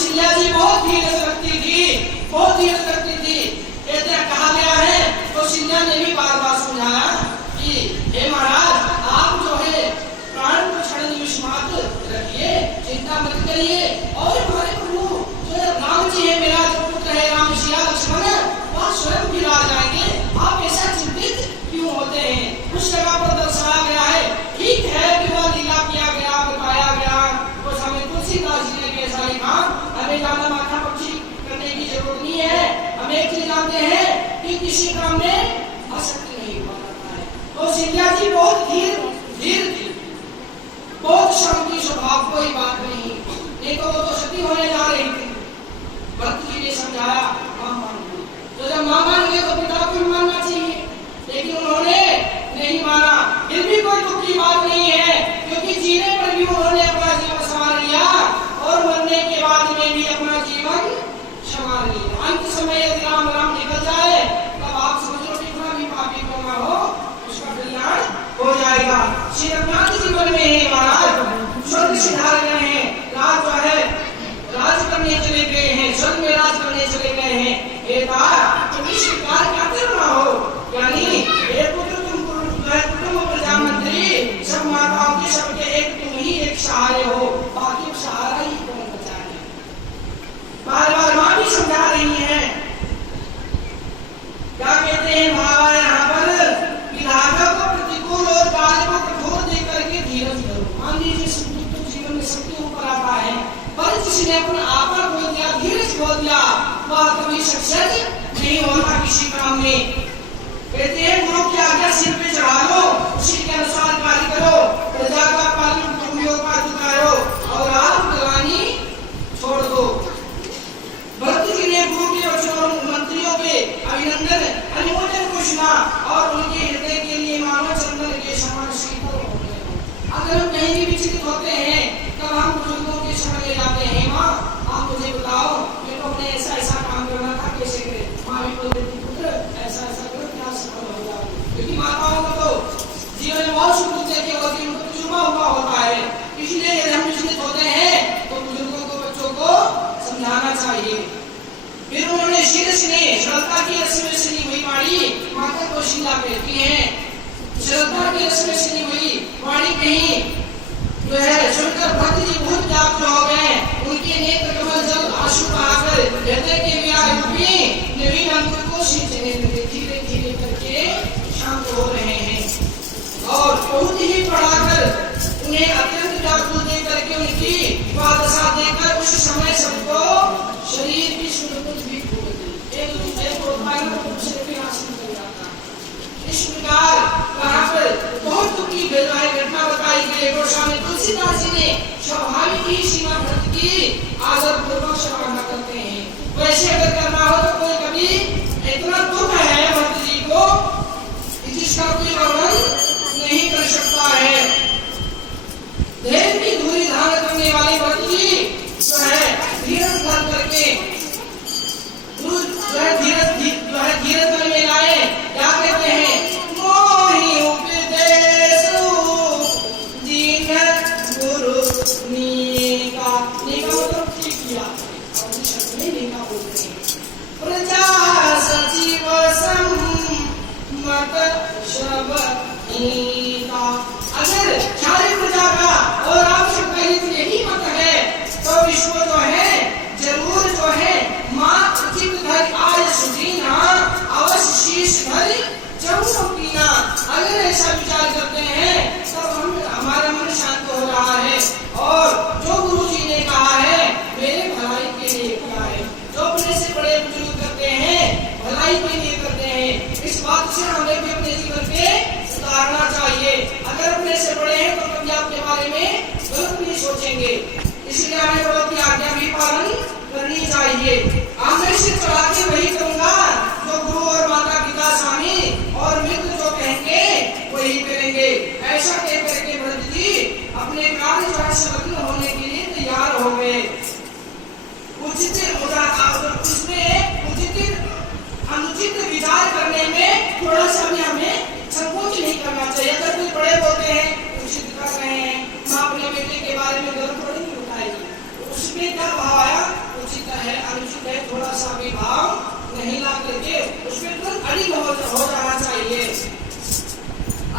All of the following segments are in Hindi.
कौशल्या जी बहुत धीरज रखती थी, बहुत धीरज रखती थी। कहते हैं कहा गया है कौशल्या ने भी बार बार समझाया कि हे महाराज आप जो है प्राण को क्षण निमिष मात्र रखिए, चिंता मत करिए। और हमारे प्रभु जो है राम जी है, मेरा जो पुत्र है राम सिया लक्ष्मण, वह स्वयं भी आ जाएंगे, आप ऐसा चिंतित क्यों होते हैं। उस जगह पर दर्शाया गया है, ठीक है कि वह लीला किया गया, बताया गया, तो हमें तुलसीदास जी ने कैसा लिखा, हमें ज्यादा माथा पक्षी करने की जरूरत नहीं है। हम एक चीज जानते हैं कि किसी काम में आसक्ति नहीं हुआ करता है। तो सिंधिया जी बहुत धीर थी, बहुत शांति स्वभाव, कोई बात नहीं तो वो तो सती होने जा रही थी। भक्त जी ने समझाया मां मान गई, तो जब मां मान गए तो पिता को भी मानना चाहिए, लेकिन उन्होंने नहीं माना। फिर भी कोई दुख की बात नहीं है, क्योंकि जीने पर भी उन्होंने अपना जीवन संवार लिया और मरने के बाद में भी अपना जीवन संवार लिया। अंत समय यदि राम राम निकल जाए तब आप समझ लो कितना भी पापी क्यों ना हो, उसका कल्याण हो जाएगा। श्री रघुनाथ जीवन में है महाराज स्वर्ग सिधार गए हैं, राज जो है राज करने चले गए हैं, स्वर्ग में राज करने चले गए हैं। तुम इस प्रकार क्या करना हो, यानी हे पुत्र तुम कुटुंब प्रजामंत्री, सब माताओं के सबके एक तुम ही एक सहारे हो, बाकी सहारा ही कौन बचा है। बार बार मां भी समझा रही है, क्या कहते हैं भाव यहाँ पर, विधाता को प्रतिकूल और कार्य को कठोर देकर के धीरज करो। मान लीजिए तो जीवन में सबके ऊपर आता है, पर जिसने अपना आपा खो दिया, धीरज खो दिया, वह कभी सक्सेस नहीं होता किसी काम में। कहते हैं गुरु की आज्ञा सिर पे चढ़ा लो, उसी के अनुसार कार्य करो, प्रजा का पालन कुटुंबियों का चुकाओ और आप गलानी छोड़ दो। भक्त जी ने गुरु के वचनों और मंत्रियों के अभिनंदन अनुमोदन को सुना और उनके हृदय के लिए मानव चंदन के समान शीतल हो गए। अगर हम कहीं भी विचलित होते हैं तब हम बुजुर्गों के शरण ले जाते हैं, माँ आप मुझे बताओ, मेरे को अपने ऐसा ऐसा काम करना था, कैसे करे। माँ भी बोल देती पुत्र ऐसा ऐसा करो, क्या सफल होगा। क्योंकि माताओं को तो जीवन में बहुत सुख देती होती है, उनको तजुर्बा हुआ होता है। इसलिए यदि हम विचलित होते हैं तो बुजुर्गों को बच्चों को समझाना चाहिए। फिर उन्होंने शीर्ष ने श्रद्धा की रस में सिनी हुई वाणी माता कौशल्या कहती हैं, श्रद्धा की रस में सिनी हुई वाणी कहीं जो है सुनकर भक्त जी बहुत व्याकुल हो गए। उनके नेत्र कमल जल आंसू बहाकर हृदय के विराग रूपी नवीन अंकुर को सींचने लगे। धीरे धीरे करके शांत हो रहे हैं और बहुत ही पढ़ाकर उन्हें अत्यंत व्याकुल दे करके उनकी दशा देकर उस समय सबको शरीर की सुंदरता भी खो गई। एक दूसरे को उठाना तो दूसरे पे हासिल कर जाता। इस प्रकार वहां पर बहुत दुख की घटना बताई गई। गोस्वामी तुलसीदास जी ने स्वाभाविक ही सीमा भक्त की आदर पूर्वक सराहना करते हैं। वैसे अगर करना हो तो कोई कभी इतना दुख है भक्त जी को जिसका कोई वर्णन नहीं कर सकता है। देह की धूरी धारण करने वाले भक्त जी जो है धीरज धर करके धीरज बल में लाए। क्या कहते हैं, मोहि उपदेश दीन गुरु नीका। नीका मतलब ठीक किया, और इस शब्द में नीका बोलते हैं। प्रजा सचिव सम्मत शब नीका। अगर सारी प्रजा का और आप सबका हित यही मत है तो विश्व जो है जरूर जो है माँ उचित धर आज सुदीना अवश्य शीश धर चौनो पीना। अगर ऐसा विचार करते हैं तब हमारा मन शांत हो रहा है और जो गुरु जी ने कहा है मेरे भलाई के लिए कहा है। जो अपने से बड़े बुजुर्ग करते हैं भलाई के लिए करते हैं। इस बात से हमें भी अपने जीवन पे सुधारना चाहिए। अगर अपने से बड़े हैं तो कभी आपके बारे में गलत नहीं सोचेंगे, इसलिए हमें बड़ों की आज्ञा भी पालन करनी चाहिए। मैं सिर चढ़ा के वही करूंगा जो गुरु और माता पिता स्वामी और मित्र जो कहेंगे वही करेंगे। ऐसा कह करके भरत जी अपने कार्य से मग्न होने के लिए तैयार हो गए। अनुचित विचार करने में थोड़ा सा भी हमें संकोच नहीं करना चाहिए। अगर कोई बड़े बोलते हैं उचित कर रहे हैं, माँ अपने बेटे के बारे में गलत थोड़ी नहीं उठाएगी, उसमें क्या भाव आया अनुचित है थोड़ा सा भी भाव नहीं ला करके उसमें तुरंत अड़िग हो जाना चाहिए।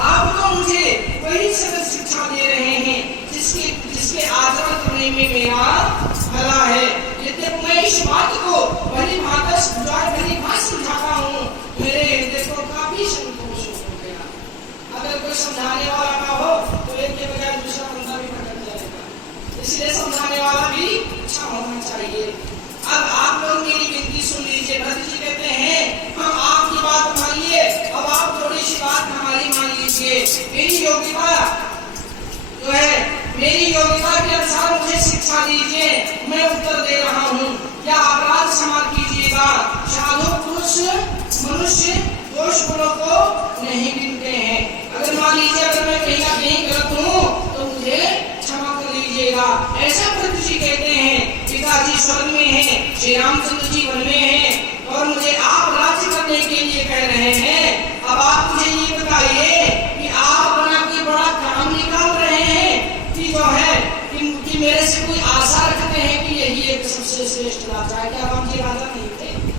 आप तो मुझे वही सगल शिक्षा दे रहे हैं जिसके आचरण करने में मेरा भला है। यद्यपि मैं इस बात को भली भांति समझाता हूँ, मेरे हृदय को काफी संतोष हो गया। अगर कोई समझाने वाला ना हो तो एक के बजाय दूसरा बंदा भी भटक जाएगा, इसलिए समझाने वाला भी अच्छा होना चाहिए। अब आप लोग मेरी विनती सुन लीजिए। भरत जी कहते हैं हम आपकी बात मानिए, अब आप थोड़ी सी बात हमारी मान लीजिए। मेरी योग्यता जो है, मेरी योग्यता के अनुसार मुझे शिक्षा दीजिए, मैं उत्तर दे रहा हूँ। या अपराध क्षमा कीजिएगा, साधु पुरुष मनुष्य दोष गुणों को नहीं गिनते हैं। अगर मान लीजिए अगर मैं कहीं ना कहीं गलत हूँ तो मुझे क्षमा कर लीजिएगा। ऐसा भरत जी कहते हैं। पिताजी स्वर्ग में हैं, श्री रामचंद्र जी